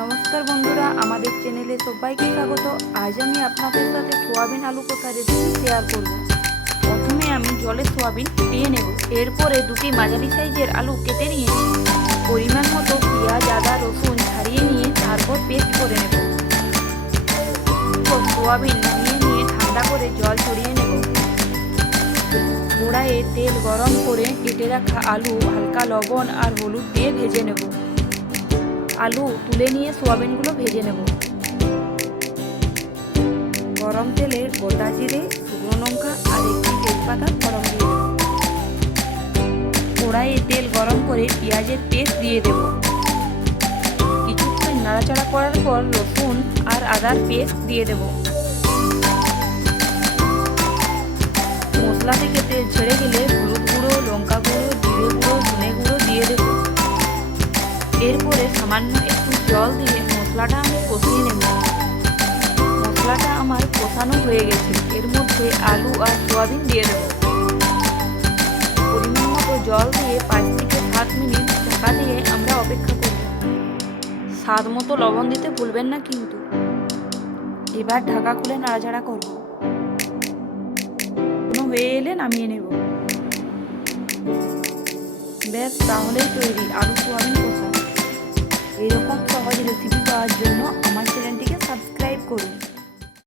নমস্কার বন্ধুরা, আমাদের চ্যানেলে সবাইকে স্বাগত। আজ আমি আপনাদের সাথে সোয়াবিন আলু কষা রেসিপি শেয়ার করব। প্রথমে আমি জলে সোয়াবিন ফুটিয়ে নেব। এরপরে দুটি মাঝারি সাইজের আলু কেটে নিয়ে পরিমাণ মতো পেঁয়াজ, আদা, রসুন ছাড়িয়ে নিয়ে তারপর পেস্ট করে নেব। সোয়াবিন নামিয়ে নিয়ে ঠান্ডা করে জল ছড়িয়ে নেব। কড়াইয়ে তেল গরম করে কেটে রাখা আলু হালকা লবণ আর হলুদ দিয়ে ভেজে নেব। আলু তুলে নিয়ে সোয়াবিনগুলো ভেজে নেব। গরম তেলে গোটা জিরে, শুকনো লঙ্কা আর একটি তেজপাতা গরম দিয়ে দেব। কড়াইয়ে তেল গরম করে পেঁয়াজের পেস্ট দিয়ে দেব। কিছুক্ষণ নাড়াচাড়া করার পর রসুন আর আদার পেস্ট দিয়ে দেব। মশলা থেকে তেল ছেড়ে গেলে এরপরে সামান্য একটু জল দিয়ে মশলাটা আমি কষিয়ে নেব। মশলাটা আমার কষানো হয়ে গেছে। এর মধ্যে আলু আর সোয়াবিন দিয়ে দেব। পরিমাণ মতো জল দিয়ে পাঁচ থেকে সাত মিনিট ঢাকা দিয়ে আমরা অপেক্ষা করব স্বাদ মতো লবণ দিতে ভুলবেন না কিন্তু। এবার ঢাকা খুলে নাড়াচাড়া করব। কোনো হয়ে এলে নামিয়ে নেব। ব্যাস, তাহলেই তৈরি। আলু, সোয়াবিন পাওয়ার জন্য আমার চ্যানেলটিকে সাবস্ক্রাইব করুন।